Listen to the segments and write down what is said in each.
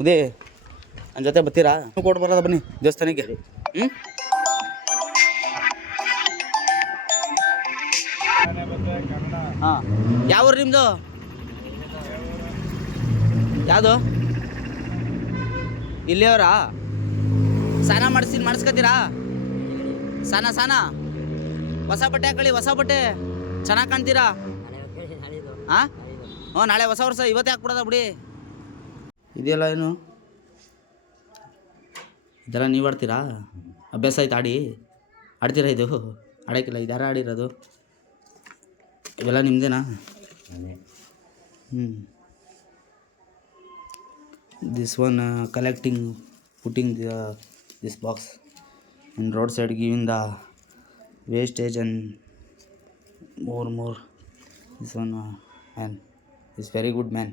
ಉದೇ ನನ್ನ ಜೊತೆ ಬರ್ತೀರಾ? ಕೊಟ್ಟು ಬರೋದ ಬನ್ನಿ ದೇವಸ್ಥಾನಕ್ಕೆ. ಹಾಂ, ಯಾವ ಊರು ನಿಮ್ಮದು? ಯಾವುದು? ಇಲ್ಲಿಯವರಾ? ಸ್ನಾನ ಮಾಡಿಸ್ಕೊತೀರಾ? ಸ್ನಾನ ಹೊಸ ಬಟ್ಟೆ ಹಾಕೊಳ್ಳಿ, ಹೊಸ ಬಟ್ಟೆ ಚೆನ್ನಾಗಿ ಕಾಣ್ತೀರಾ. ಹಾಂ, ಹ್ಞೂ, ನಾಳೆ ಹೊಸ ವರ್ಷ, ಇವತ್ತೇ ಹಾಕ್ಬಿಡೋದ ಬಿಡಿ. ಇದೆಯಲ್ಲ ಏನು ಇದೆಲ್ಲ ನೀವು ಆಡ್ತೀರಾ? ಅಭ್ಯಾಸ ಆಯ್ತು ಆಡ್ತೀರಾ? ಇದು ಆಡೋಕ್ಕಿಲ್ಲ, ಇದು ಯಾರು ಆಡಿರೋದು? ಇವೆಲ್ಲ ನಿಮ್ಮದೇನಾ? This one collecting, putting this box in road side, giving the wastage and more. This one man is very good man.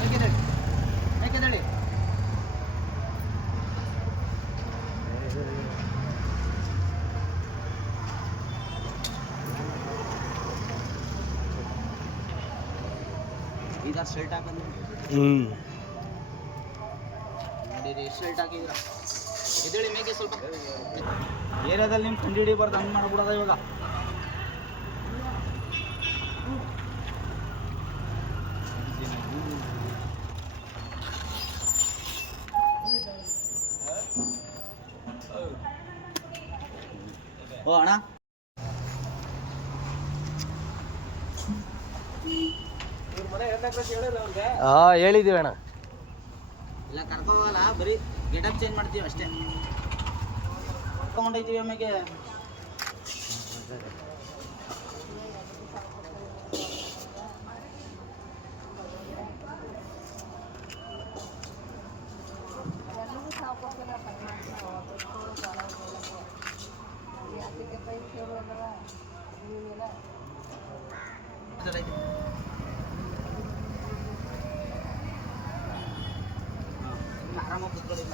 Make it. ಇದರ ಶರ್ಟ್ ಹಾಕಂದ್ರೆ ನೋಡಿ, ಶರ್ಟ್ ಹಾಕಿದ್ರ ಎದ್ದೇಳಿ ಮೇಕೆ ಸ್ವಲ್ಪ. ಏರಿಯಾದಲ್ಲಿ ನಿಮ್ಮ ಕಂಡು ಹಿಡಿಬಾರ್ದು, ಹಂಗೆ ಮಾಡ್ಬಿಡೋದ ಇವಾಗ. ಓ ಅಣ್ಣ, ಹೇಳಿದ್ದೀವಿ ಅಣ್ಣ. ಇಲ್ಲ ಕರ್ಕೋಲ್ಲ, ಬರೀ ಗೆಟಪ್ ಚೇಂಜ್ ಮಾಡ್ತೀವಿ ಅಷ್ಟೇ. ತಗೊಂಡೈತೀವಿ ಆಮೇಲೆ. ಆರಾಮಾಗಿ ಕೂತ್ಕೊಳ್ಳಿ.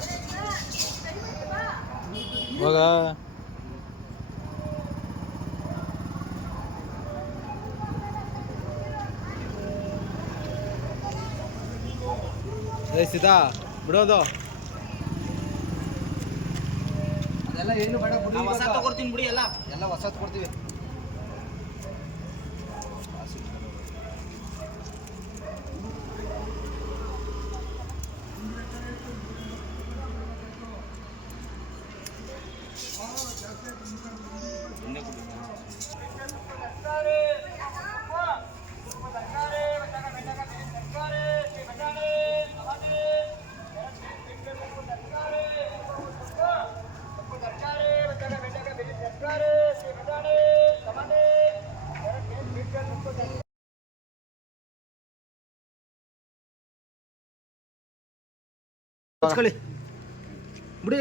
ಇವಾಗ ಸೀತಾ ಬಿಡೋದು ಅದೆಲ್ಲ ಏನು ಬೇಡ, ಹೊಸ ತಗೊಡ್ತೀನಿ ಬಿಡಿ. ಎಲ್ಲ ಹೊಸ ಕೊಡ್ತೀವಿ. ಹಚ್ಕೊಳ್ಳಿ ಬಿಡಿ.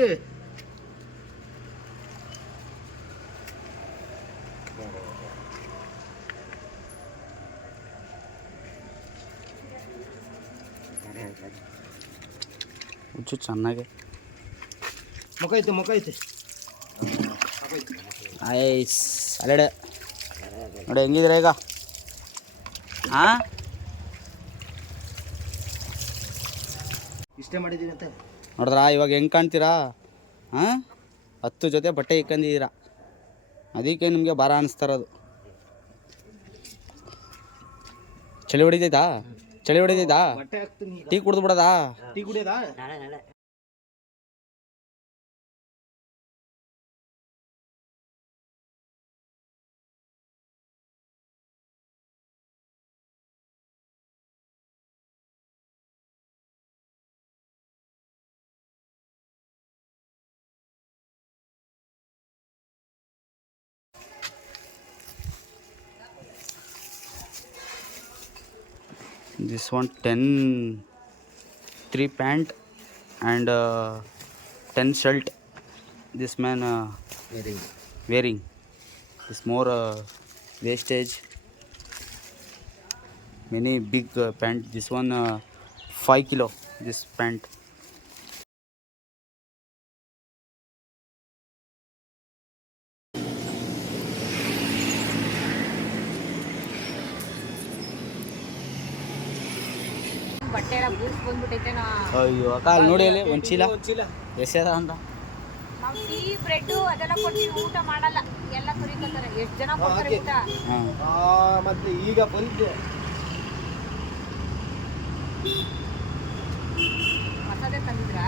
ಹುಚ್ಚು ಚೆನ್ನಾಗಿ ಮುಖ ಐತೆ ಐಸ್ ಅಲೆಡೆ ನೋಡಿ ಹೆಂಗಿದ್ರೆ ಈಗ. ಹಾಂ, ಇಷ್ಟೇ ಮಾಡಿದ್ದೀವಿ ಅಂತ ನೋಡಿದ್ರಾ ಇವಾಗ ಹೆಂಗೆ ಕಾಣ್ತೀರಾ? ಹಾಂ, 10 ಜೊತೆ ಬಟ್ಟೆ ಇಕ್ಕೊಂಡಿದ್ದೀರಾ, ಅದಕ್ಕೆ ನಿಮಗೆ ಭಾರ ಅನ್ನಿಸ್ತಾರದು. ಚಳಿ ಹೊಡಿತೈತಾ? ಬಟ್ಟೆ ಹಾಕ್ತೀನಿ. ಟೀ ಕುಡ್ದು ಬಿಡೋದಾ? Tea ಕುಡಿಯೋದಾ? This one 3 pant and 10 shirt. This man wearing. This more wastage. Many big pant. This one 5 kilo. This pant. ಬಟ್ಟೆ ಎಲ್ಲ ಬೂಸ್ ಬಂದ್ಬಿಟ್ಟೈತೆ ಅಯ್ಯೋ ಅಕ್ಕ ಅಲ್ಲಿ ನೋಡಿ ಅಲ್ಲಿ ಒಂದು ಚೀಲ ಚೀಲ ಎಸೆದ ಅಂತ. ನಾವು ಟೀ ಬ್ರೆಡ್ ಅದೆಲ್ಲ ಕೊಡ್ತೀವಿ, ಊಟ ಮಾಡಲ್ಲ, ಎಲ್ಲ ಕುರಿಕೊತಾರೆ. ಎಷ್ಟು ಜನ ಕೊಡ್ತಾರೆ ಊಟ? ಹಾಂ ಮತ್ತೆ ಈಗ ಬಂದಿದೆ ಹೊಸದೇ ತಂದಿದ್ರಾ?